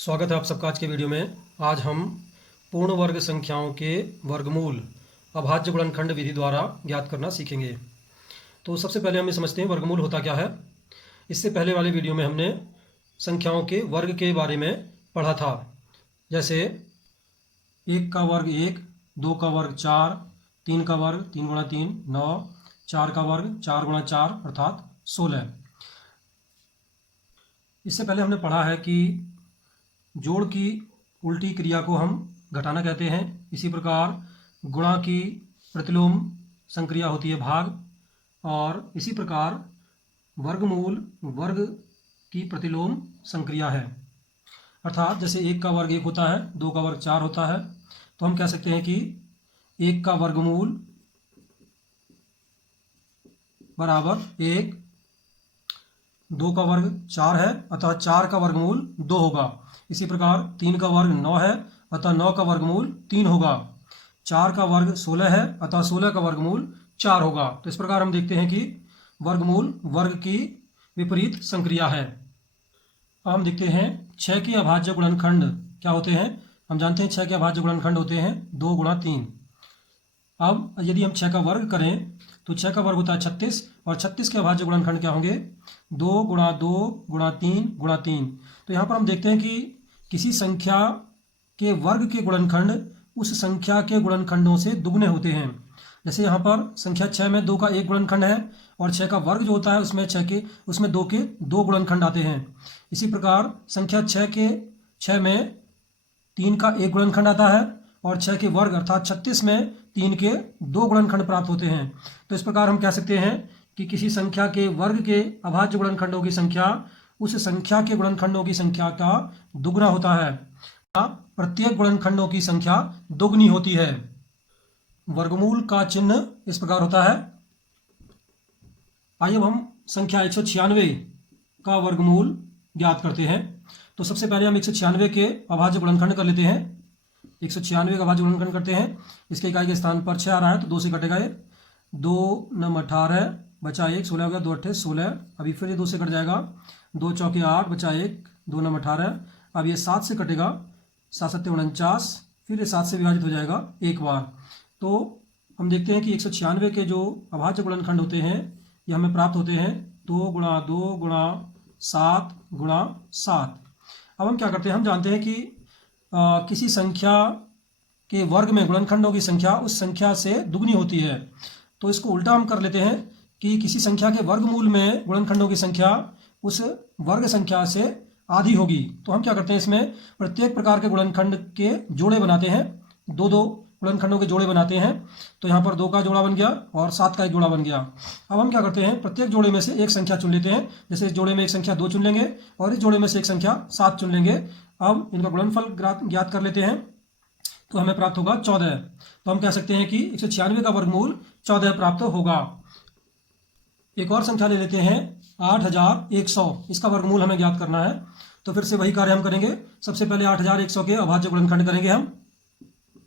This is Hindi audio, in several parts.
स्वागत है आप सबका आज के वीडियो में। आज हम पूर्ण वर्ग संख्याओं के वर्गमूल अभाज्य गुणनखंड विधि द्वारा ज्ञात करना सीखेंगे। तो सबसे पहले हम ये समझते हैं वर्गमूल होता क्या है। इससे पहले वाले वीडियो में हमने संख्याओं के वर्ग के बारे में पढ़ा था, जैसे 1 का वर्ग 1, 2 का वर्ग 4, 3 का वर्ग 3 गुणा 3 9, 4 का वर्ग 4 गुणा 4 अर्थात 16। इससे पहले हमने पढ़ा है कि जोड़ की उल्टी क्रिया को हम घटाना कहते हैं। इसी प्रकार गुणा की प्रतिलोम संक्रिया होती है भाग, और इसी प्रकार वर्गमूल वर्ग की प्रतिलोम संक्रिया है। अर्थात जैसे 1 का वर्ग 1 होता है, 2 का वर्ग 4 होता है, तो हम कह सकते हैं कि 1 का वर्गमूल बराबर 1, 2 का वर्ग 4 है अतः 4 का वर्गमूल 2 होगा। इसी प्रकार 3 का वर्ग 9 है अतः 9 का वर्गमूल 3 होगा। 4 का वर्ग 16 है अतः 16 का वर्गमूल 4 होगा। तो इस प्रकार हम देखते हैं कि वर्गमूल वर्ग की विपरीत संक्रिया है। अब हम देखते हैं 6 के अभाज्य गुणनखंड क्या होते हैं। हम जानते हैं 6 के अभाज्य गुणनखंड होते हैं 2 गुणा 3। अब यदि हम 6 का वर्ग करें तो 6 का वर्ग होता है 36, और 36 के अभाज्य गुणनखंड क्या होंगे 2 गुणा 2 गुणा 3 गुणा 3। तो यहाँ पर हम देखते हैं कि किसी संख्या के वर्ग के गुणनखंड उस संख्या के गुणनखंडों से दुगने होते हैं। जैसे यहाँ पर संख्या 6 में 2 का एक गुणनखंड है, और 6 का वर्ग जो होता है उसमें 2 के 2 गुणनखंड आते हैं। इसी प्रकार संख्या 6 में 3 का एक गुणनखंड आता है, और 6 के वर्ग अर्थात 36 में 3 के 2 गुणनखंड प्राप्त होते हैं। तो इस प्रकार हम कह सकते हैं कि किसी संख्या के वर्ग के अभाज्य गुणनखंडों की संख्या उस संख्या के गुणनखंडों की संख्या का दुगना होता है। प्रत्येक गुणनखंडों की संख्या दुगनी होती है। वर्गमूल का चिन्ह इस प्रकार होता है। आइए अब हम संख्या 196 का वर्गमूल ज्ञात करते हैं। तो सबसे पहले हम 196 के अभाज्य गुणनखंड कर लेते हैं। 196 का अभाज्य गुणनखंड करते हैं। इसके इकाई के स्थान पर 6 आ रहा है तो 2 से कटेगा ये। 2 9 18 बचा 1, 16 हो गया, 2 8 16। अभी फिर ये 2 से कट जाएगा, 2 चौके 8 बचा 1, 2 9 18। अब ये 7 से कटेगा, 7 7 49, फिर ये 7 से विभाजित हो जाएगा एक बार। तो हम देखते हैं कि 196 के जो अभाज्य गुणनखंड होते हैं ये हमें प्राप्त होते हैं 2 गुणा 2 गुणा 7 गुणा 7। अब हम क्या करते हैं, हम जानते हैं कि किसी संख्या के वर्ग में गुणनखंडों की संख्या उस संख्या से दुगनी होती है। तो इसको उल्टा हम कर लेते हैं कि किसी संख्या के वर्गमूल में गुणनखंडों की संख्या उस वर्ग संख्या से आधी होगी। तो हम क्या करते हैं, इसमें प्रत्येक प्रकार के गुणनखंड के जोड़े बनाते हैं, 2 गुणनखंडों के जोड़े बनाते हैं। तो यहाँ पर 2 का जोड़ा बन गया और 7 का एक जोड़ा बन गया। अब हम क्या करते हैं, प्रत्येक जोड़े में से एक संख्या चुन लेते हैं। जैसे इस जोड़े में एक संख्या 2 चुन लेंगे और इस जोड़े में से एक संख्या 7 चुन लेंगे। अब इनका गुणनफल ज्ञात कर लेते हैं तो हमें प्राप्त होगा 14। तो हम कह सकते हैं कि 196 का वर्गमूल 14 प्राप्त होगा। एक और संख्या ले लेते हैं 8100। इसका वर्गमूल हमें ज्ञात करना है। तो फिर से वही कार्य हम करेंगे। सबसे पहले 8100 के अभाज्य गुणनखंड करेंगे हम।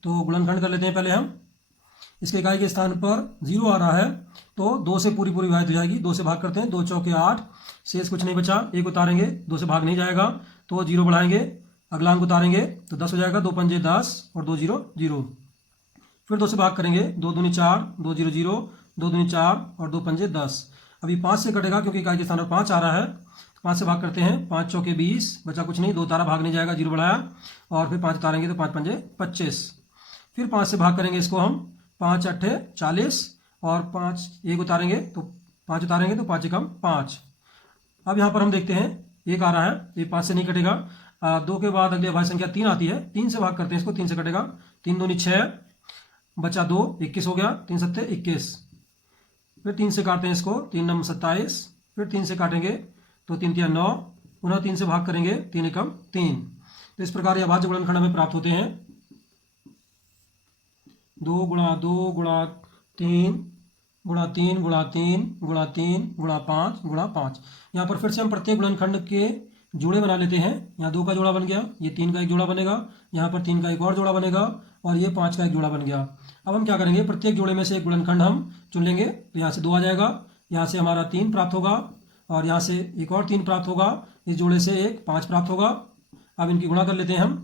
तो गुणनखंड कर लेते हैं पहले हम। इसके इकाई के स्थान पर 0 आ रहा है तो 2 से पूरी विभाजित हो जाएगी। 2 से भाग करते हैं, 2 चौके 8, शेष कुछ नहीं बचा, 1 उतारेंगे, 2 से भाग नहीं जाएगा तो 0 बढ़ाएंगे, अगला अंक उतारेंगे तो 10 हो जाएगा, 2 पंजे 10 और 2 0 0। फिर 2 से भाग करेंगे, 2 दूनी 4, 2 0 0, 2 दूनी 4 और 2 पंजे 10। अभी 5 से कटेगा क्योंकि इकाई के स्थान पर 5 आ रहा है। 5 से भाग करते हैं, 5 चौके 20, बचा कुछ नहीं, 2 उतारा, भाग नहीं जाएगा, 0 बढ़ाया, और फिर 5 उतारेंगे तो 5 पंजे 25। फिर 5 से भाग करेंगे इसको हम, 5 8 40, और 5 1 उतारेंगे तो 5 उतारेंगे तो 5 एकम 5। अब यहाँ पर हम देखते हैं 1 आ रहा है, ये 5 से नहीं कटेगा। 2 के बाद अगली अभाज्य संख्या 3 आती है। 3 से भाग करते हैं इसको, 3 से कटेगा, 3 दूनी 6, बचा 2, 21 हो गया, 3 7 21। फिर 3 से काटते हैं इसको, 3 9 27, फिर 3 से काटेंगे तो 3 3 9, पुनः 3 से भाग करेंगे, 3 एकम 3। तो इस प्रकार ये अभाज्य गुणनखंड हमें प्राप्त होते हैं 2 गुणा 2 गुणा 3 गुणा 3 गुणा 3 गुणा 3 गुणा 5 गुणा 5। यहाँ पर फिर से हम प्रत्येक गुणनखंड के जोड़े बना लेते हैं। यहाँ 2 का जोड़ा बन गया, ये 3 का एक जोड़ा बनेगा, यहाँ पर 3 का एक और जोड़ा बनेगा, और ये 5 का एक जोड़ा बन गया। अब हम क्या करेंगे, प्रत्येक जोड़े में से एक गुणनखंड हम चुन लेंगे। तो यहाँ से 2 आ जाएगा, यहाँ से हमारा 3 प्राप्त होगा, और यहाँ से एक और 3 प्राप्त होगा, इस जोड़े से एक 5 प्राप्त होगा। अब इनकी गुणा कर लेते हैं हम।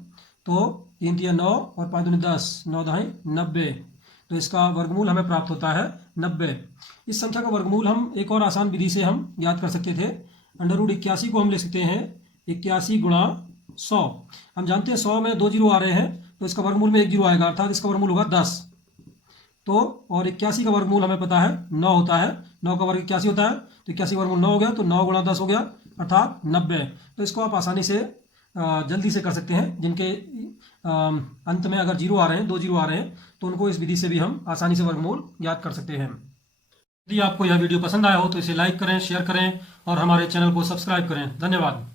तो 3 तिया 9 और 5 दूनी 10, 9 दहाई 90। तो इसका वर्गमूल हमें प्राप्त होता है 90। इस संख्या का वर्गमूल हम एक और आसान विधि से हम याद कर सकते थे। √81 को हम ले सकते हैं 81 गुणा 100। हम जानते हैं 100 में 2 जीरो आ रहे हैं, तो इसका वर्गमूल में 1 जीरो आएगा, अर्थात इसका वर्गमूल होगा 10। तो और 81 का वर्गमूल हमें पता है 9 होता है। 9 का वर्ग 81 होता है, तो 81 का वर्गमूल 9 हो गया, तो 9 गुणा 10 हो गया, अर्थात 90। तो इसको आप आसानी से जल्दी से कर सकते हैं। जिनके अंत में अगर जीरो आ रहे हैं, 2 जीरो आ रहे हैं, तो उनको इस विधि से भी हम आसानी से वर्गमूल याद कर सकते हैं। यदि आपको यह वीडियो पसंद आया हो तो इसे लाइक करें, शेयर करें और हमारे चैनल को सब्सक्राइब करें। धन्यवाद।